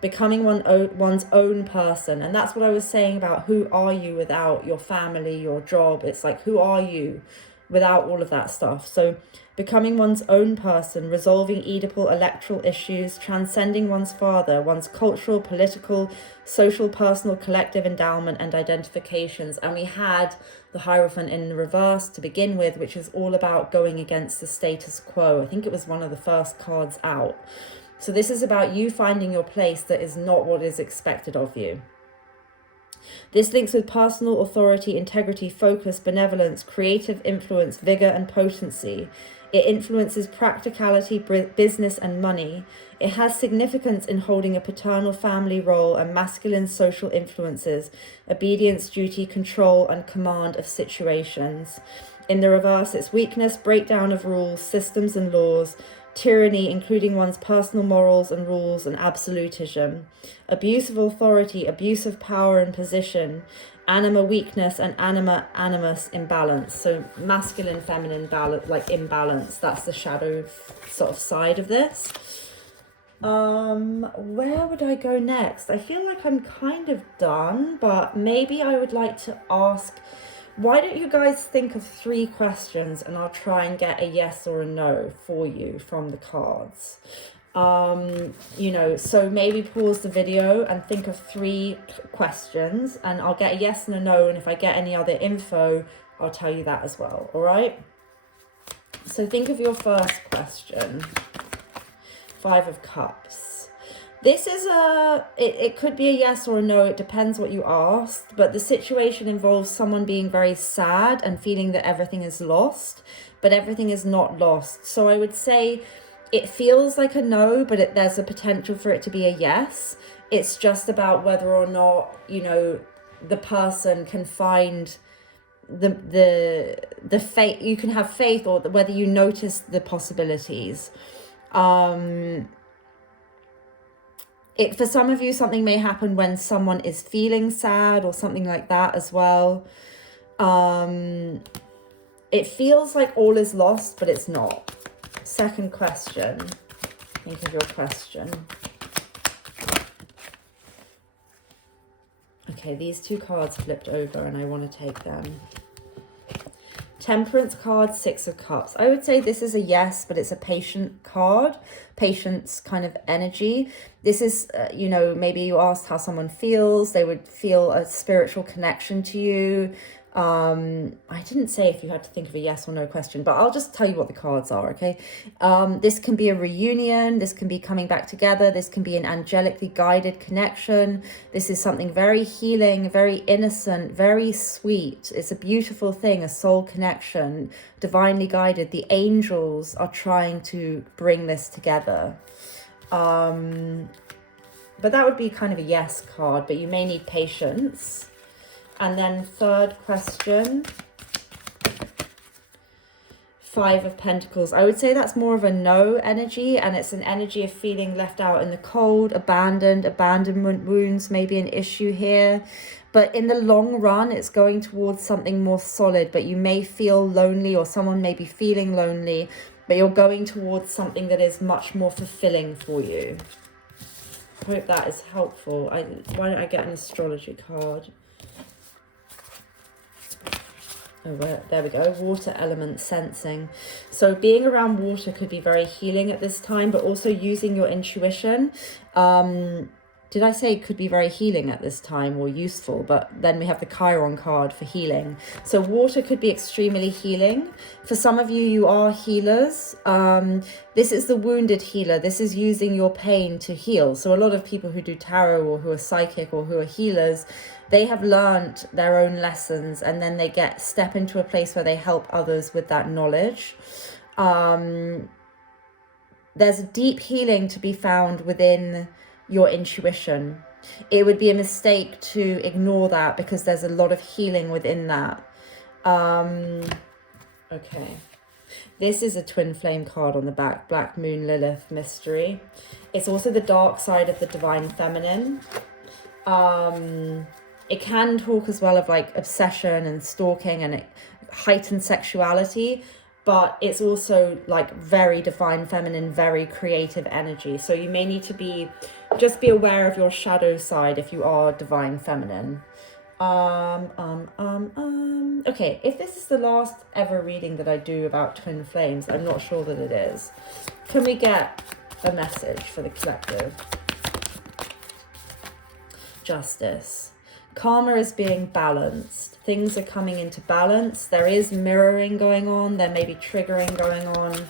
becoming one's own person. And that's what I was saying about who are you without your family, your job. It's like, who are you? without all of that stuff. So becoming one's own person, resolving Oedipal electoral issues, transcending one's father, one's cultural, political, social, personal, collective endowment and identifications. And we had the Hierophant in reverse to begin with, which is all about going against the status quo. I think it was one of the first cards out. So this is about you finding your place that is not what is expected of you. This links with personal authority, integrity, focus, benevolence, creative influence, vigor, and potency. It influences practicality, business, and money. It has significance in holding a paternal family role and masculine social influences, obedience, duty, control, and command of situations. In the reverse, it's weakness, breakdown of rules, systems, and laws, tyranny, including one's personal morals and rules, and absolutism, abuse of authority, abuse of power and position, anima weakness, and anima animus imbalance. So masculine, feminine balance, like imbalance. That's the shadow sort of side of this. Where would I go next? I feel like I'm kind of done, but maybe I would like to ask, why don't you guys think of 3 questions and I'll try and get a yes or a no for you from the cards. You know, so maybe pause the video and think of 3 questions and I'll get a yes and a no, and if I get any other info, I'll tell you that as well, all right? So think of your first question. 5 of Cups. This is it could be a yes or a no, it depends what you asked, but the situation involves someone being very sad and feeling that everything is lost, but everything is not lost. So I would say it feels like a no, but there's a potential for it to be a yes. It's just about whether or not, you know, the person can find the faith, you can have faith, or whether you notice the possibilities. For some of you, something may happen when someone is feeling sad or something like that as well. It feels like all is lost, but it's not. Second question. Think of your question. Okay, these 2 cards flipped over and I want to take them. Temperance card, 6 of Cups. I would say this is a yes, but it's a patient card, patience kind of energy. This is, you know, maybe you asked how someone feels. They would feel a spiritual connection to you. I didn't say if you had to think of a yes or no question, but I'll just tell you what the cards are, okay? This can be a reunion, this can be coming back together, this can be an angelically guided connection. This is something very healing, very innocent, very sweet. It's a beautiful thing, a soul connection, divinely guided. The angels are trying to bring this together. But that would be kind of a yes card, but you may need patience. And then third question, 5 of Pentacles. I would say that's more of a no energy, and it's an energy of feeling left out in the cold, abandoned, abandonment wounds, maybe an issue here. But in the long run, it's going towards something more solid, but you may feel lonely, or someone may be feeling lonely, but you're going towards something that is much more fulfilling for you. I hope that is helpful. Why don't I get an astrology card? Oh, well, there we go. Water element sensing. So being around water could be very healing at this time, but also using your intuition. Did I say it could be very healing at this time, or useful? But then we have the Chiron card for healing. So water could be extremely healing. For some of you, you are healers. This is the wounded healer. This is using your pain to heal. So a lot of people who do tarot, or who are psychic, or who are healers, they have learned their own lessons, and then they step into a place where they help others with that knowledge. There's a deep healing to be found within your intuition. It would be a mistake to ignore that, because there's a lot of healing within that. Okay, this is a twin flame card on the back, Black Moon Lilith Mystery. It's also the dark side of the divine feminine. It can talk as well of like obsession and stalking and heightened sexuality, but it's also like very divine feminine, very creative energy. So you may need to just be aware of your shadow side if you are divine feminine. Okay, if this is the last ever reading that I do about twin flames, I'm not sure that it is. Can we get a message for the collective? Justice. Karma is being balanced. Things are coming into balance. There is mirroring going on. There may be triggering going on.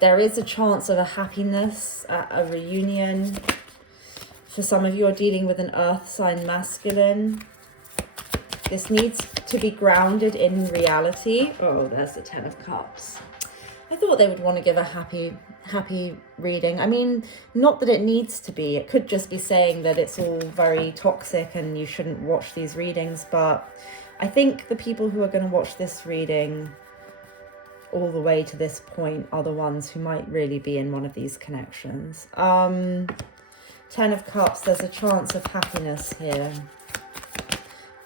There is a chance of a happiness at a reunion. For some of you are dealing with an earth sign masculine. This needs to be grounded in reality. Oh, there's the 10 of Cups. I thought they would want to give a happy reading. I mean, not that it needs to be. It could just be saying that it's all very toxic and you shouldn't watch these readings. But I think the people who are going to watch this reading all the way to this point are the ones who might really be in one of these connections. 10 of Cups, there's a chance of happiness here.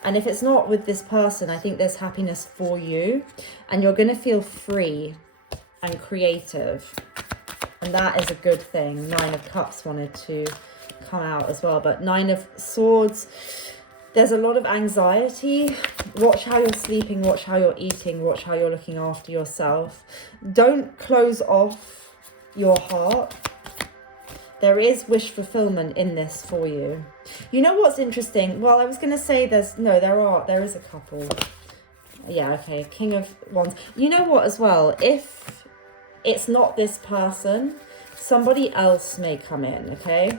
And if it's not with this person, I think there's happiness for you. And you're going to feel free and creative. And that is a good thing. 9 of Cups wanted to come out as well. But 9 of Swords, there's a lot of anxiety. Watch how you're sleeping. Watch how you're eating. Watch how you're looking after yourself. Don't close off your heart. There is wish fulfillment in this for you. You know what's interesting? Well, I was going to say there is a couple. Yeah, okay. King of Wands. You know what as well? If it's not this person, somebody else may come in, okay?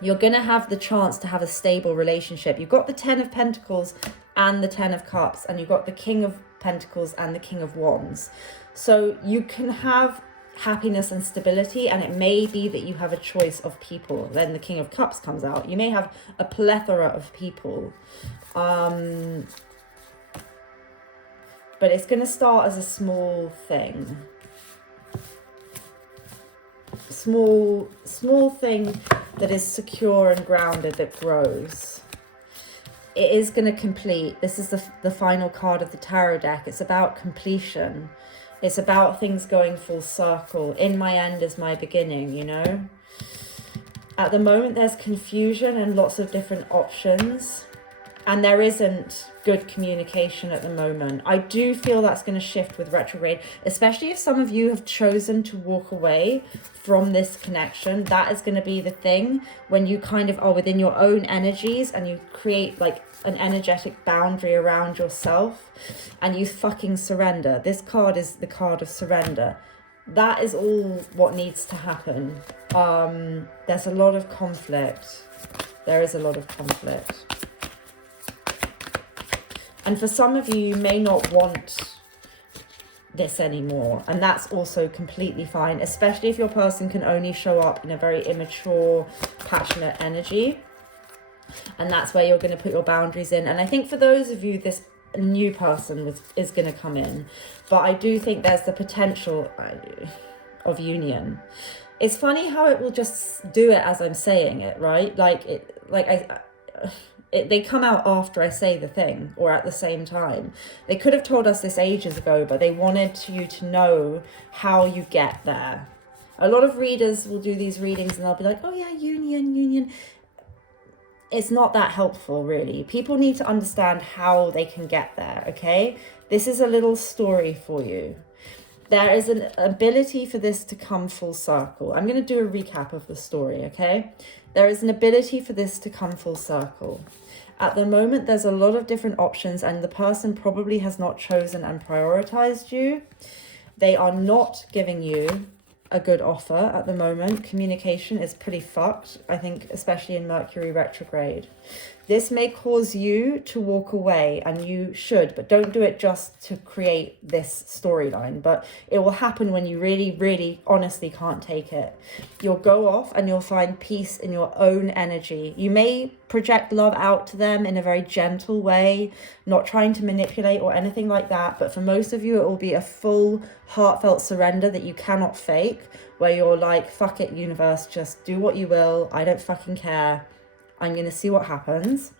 You're going to have the chance to have a stable relationship. You've got the 10 of Pentacles and the 10 of Cups, and you've got the King of Pentacles and the King of Wands. So you can have happiness and stability, and it may be that you have a choice of people. Then the King of Cups comes out. You may have a plethora of people. But it's going to start as a small thing. Small thing that is secure and grounded, that grows. It is going to complete. This is the final card of the tarot deck. It's about completion. It's about things going full circle. In my end is my beginning, you know? At the moment, there's confusion and lots of different options. And there isn't good communication at the moment. I do feel that's going to shift with retrograde, especially if some of you have chosen to walk away from this connection. That is going to be the thing when you kind of are within your own energies and you create like an energetic boundary around yourself and you fucking surrender. This card is the card of surrender. That is all what needs to happen. There's a lot of conflict. There is a lot of conflict. And for some of you, you may not want this anymore. And that's also completely fine, especially if your person can only show up in a very immature, passionate energy. And that's where you're going to put your boundaries in. And I think for those of you, this new person is going to come in. But I do think there's the potential of union. It's funny how it will just do it as I'm saying it, right? They come out after I say the thing or at the same time. They could have told us this ages ago, but they wanted you to know how you get there. A lot of readers will do these readings and they'll be like, oh yeah, union. It's not that helpful, really. People need to understand how they can get there, okay? This is a little story for you. There is an ability for this to come full circle. I'm going to do a recap of the story, okay? There is an ability for this to come full circle. At the moment, there's a lot of different options and the person probably has not chosen and prioritized you. They are not giving you a good offer at the moment. Communication is pretty fucked, I think, especially in Mercury retrograde. This may cause you to walk away, and you should, but don't do it just to create this storyline. But it will happen when you really, really honestly can't take it. You'll go off and you'll find peace in your own energy. You may project love out to them in a very gentle way, not trying to manipulate or anything like that. But for most of you, it will be a full, heartfelt surrender that you cannot fake, where you're like, fuck it, universe, just do what you will. I don't fucking care. I'm going to see what happens.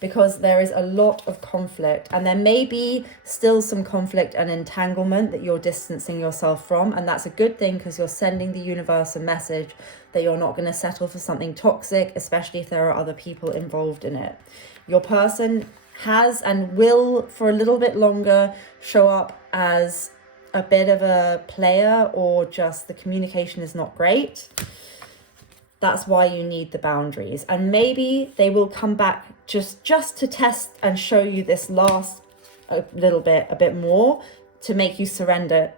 because there is a lot of conflict, and there may be still some conflict and entanglement that you're distancing yourself from, and that's a good thing because you're sending the universe a message that you're not going to settle for something toxic, especially if there are other people involved in it. Your person has and will for a little bit longer show up as a bit of a player, or just the communication is not great. That's why you need the boundaries. And maybe they will come back just to test and show you this last a bit more, to make you surrender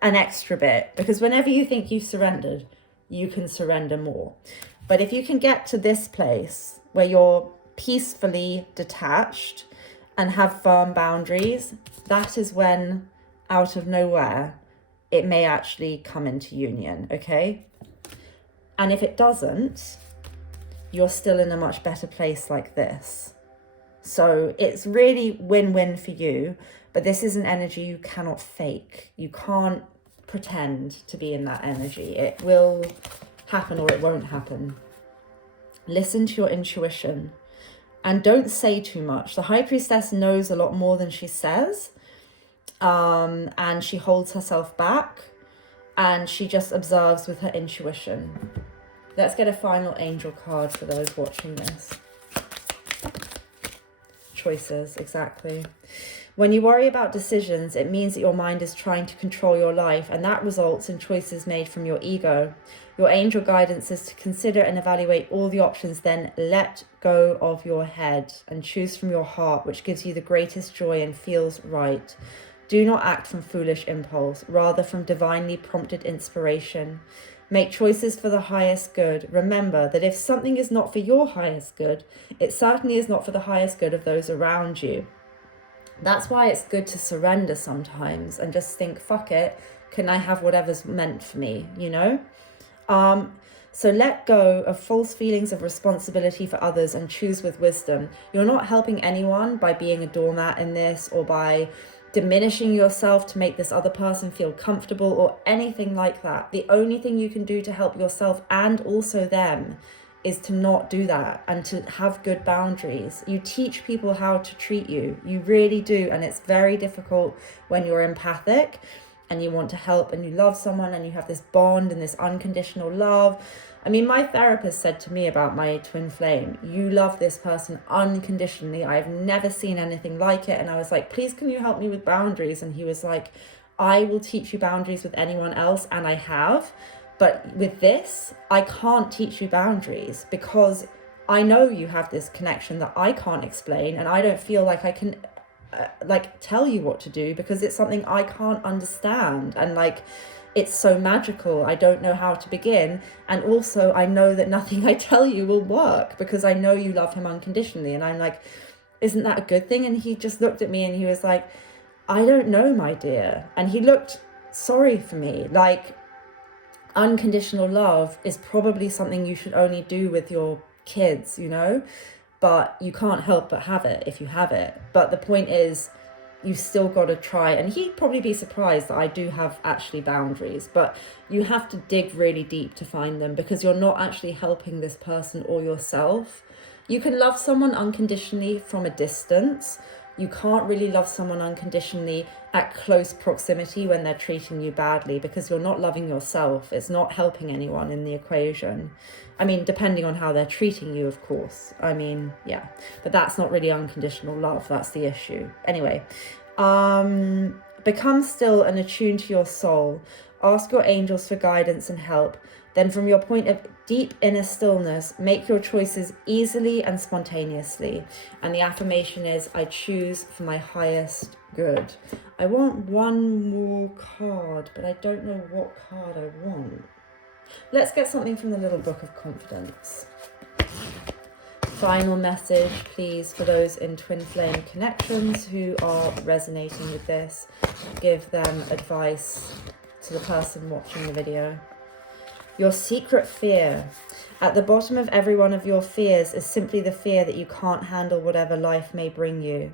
an extra bit. Because whenever you think you've surrendered, you can surrender more. But if you can get to this place where you're peacefully detached and have firm boundaries, that is when, out of nowhere, it may actually come into union, okay? And if it doesn't, you're still in a much better place like this. So it's really win-win for you, but this is an energy you cannot fake. You can't pretend to be in that energy. It will happen or it won't happen. Listen to your intuition and don't say too much. The High Priestess knows a lot more than she says, and she holds herself back, and she just observes with her intuition. Let's get a final angel card for those watching this. Choices, exactly. When you worry about decisions, it means that your mind is trying to control your life, and that results in choices made from your ego. Your angel guidance is to consider and evaluate all the options, then let go of your head and choose from your heart, which gives you the greatest joy and feels right. Do not act from foolish impulse, rather from divinely prompted inspiration. Make choices for the highest good. Remember that if something is not for your highest good, it certainly is not for the highest good of those around you. That's why it's good to surrender sometimes and just think, fuck it, can I have whatever's meant for me, you know? So let go of false feelings of responsibility for others and choose with wisdom. You're not helping anyone by being a doormat in this, or by diminishing yourself to make this other person feel comfortable or anything like that. The only thing you can do to help yourself and also them is to not do that and to have good boundaries. You teach people how to treat you. You really do. And it's very difficult when you're empathic and you want to help and you love someone and you have this bond and this unconditional love. I mean, my therapist said to me about my twin flame, you love this person unconditionally. I've never seen anything like it. And I was like, please, can you help me with boundaries? And he was like, I will teach you boundaries with anyone else. And I have. But with this, I can't teach you boundaries because I know you have this connection that I can't explain. And I don't feel like I can tell you what to do because it's something I can't understand. And it's so magical. I don't know how to begin. And also I know that nothing I tell you will work because I know you love him unconditionally. And I'm like, isn't that a good thing? And he just looked at me and he was like, I don't know, my dear. And he looked sorry for me. Unconditional love is probably something you should only do with your kids, you know, but you can't help but have it if you have it. But the point is, you've still got to try. And he'd probably be surprised that I do have actually boundaries, but you have to dig really deep to find them because you're not actually helping this person or yourself. You can love someone unconditionally from a distance. You can't really love someone unconditionally at close proximity when they're treating you badly because you're not loving yourself. It's not helping anyone in the equation. I mean, depending on how they're treating you, of course. I mean, yeah, but that's not really unconditional love. That's the issue. Anyway, become still and attuned to your soul. Ask your angels for guidance and help. Then from your point of deep inner stillness, make your choices easily and spontaneously. And the affirmation is, I choose for my highest good. I want one more card, but I don't know what card I want. Let's get something from the little book of confidence. Final message, please, for those in twin flame connections who are resonating with this. Give them advice to the person watching the video. Your secret fear. At the bottom of every one of your fears is simply the fear that you can't handle whatever life may bring you.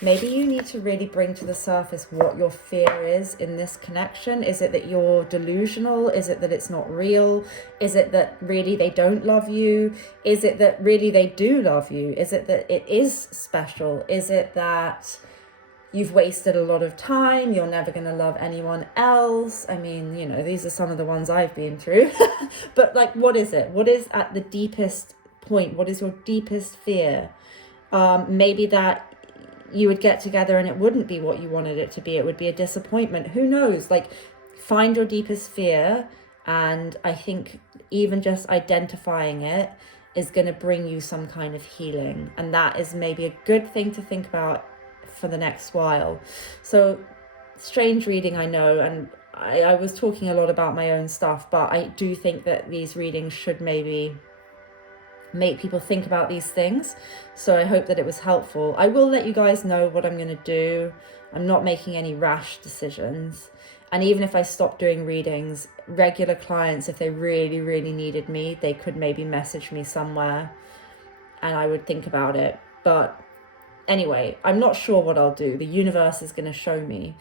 Maybe you need to really bring to the surface what your fear is in this connection. Is it that you're delusional? Is it that it's not real? Is it that really they don't love you? Is it that really they do love you? Is it that it is special? Is it that you've wasted a lot of time, you're never going to love anyone else? I mean, you know, these are some of the ones I've been through. But like, what is it? What is at the deepest point? What is your deepest fear? Maybe that you would get together and it wouldn't be what you wanted it to be. It would be a disappointment. Who knows? Like, find your deepest fear. And I think even just identifying it is going to bring you some kind of healing. And that is maybe a good thing to think about for the next while. So strange reading, I know, and I was talking a lot about my own stuff, but I do think that these readings should maybe make people think about these things. So I hope that it was helpful. I will let you guys know what I'm going to do. I'm not making any rash decisions. And even if I stop doing readings, regular clients, if they really, really needed me, they could maybe message me somewhere and I would think about it. But anyway, I'm not sure what I'll do. The universe is going to show me.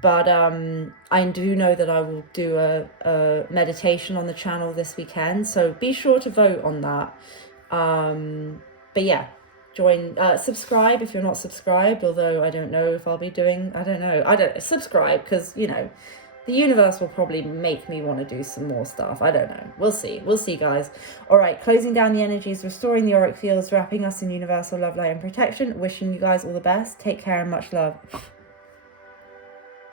But I do know that I will do a meditation on the channel this weekend. So be sure to vote on that. But yeah, subscribe if you're not subscribed. Although I don't know if I'll be doing, I don't subscribe, because, you know, the universe will probably make me want to do some more stuff. I don't know. We'll see, guys. All right, closing down the energies, restoring the auric fields, wrapping us in universal love, light, and protection. Wishing you guys all the best. Take care and much love.